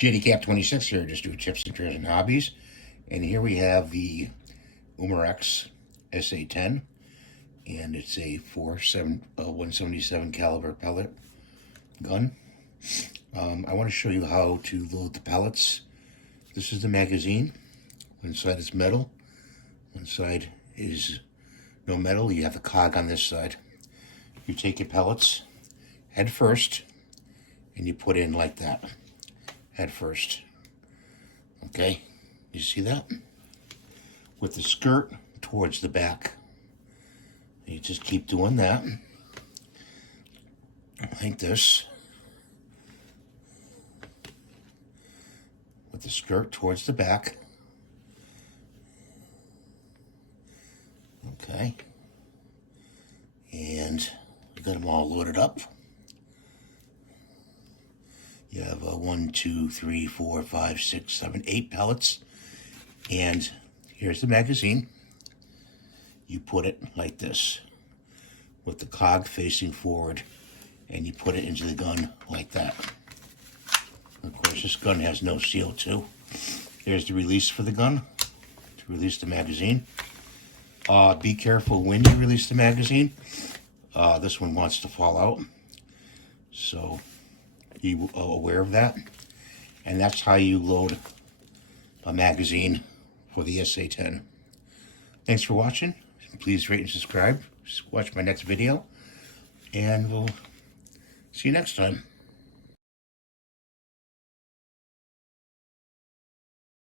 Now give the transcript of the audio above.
JDCap26 here, just do tips and tricks and hobbies. And here we have the Umarex SA10, and it's a 177 caliber pellet gun. I want to show you how to load the pellets. This is the magazine. One side is metal, one side is no metal. You have the cog on this side. You take your pellets head first and you put in like that, head first. Okay, you see that? With the skirt towards the back. You just keep doing that like this, with the skirt towards the back. Okay, and you got them all loaded up. You have 1, 2, 3, 4, 5, 6, 7, 8 pellets, and here's the magazine. You put it like this, with the cog facing forward, and you put it into the gun like that. Of course, this gun has no CO2. There's the release for the gun, to release the magazine. Be careful when you release the magazine. This one wants to fall out, so be aware of that. And that's how you load a magazine for the SA10. Thanks for watching. Please rate and subscribe. Watch my next video, and we'll see you next time.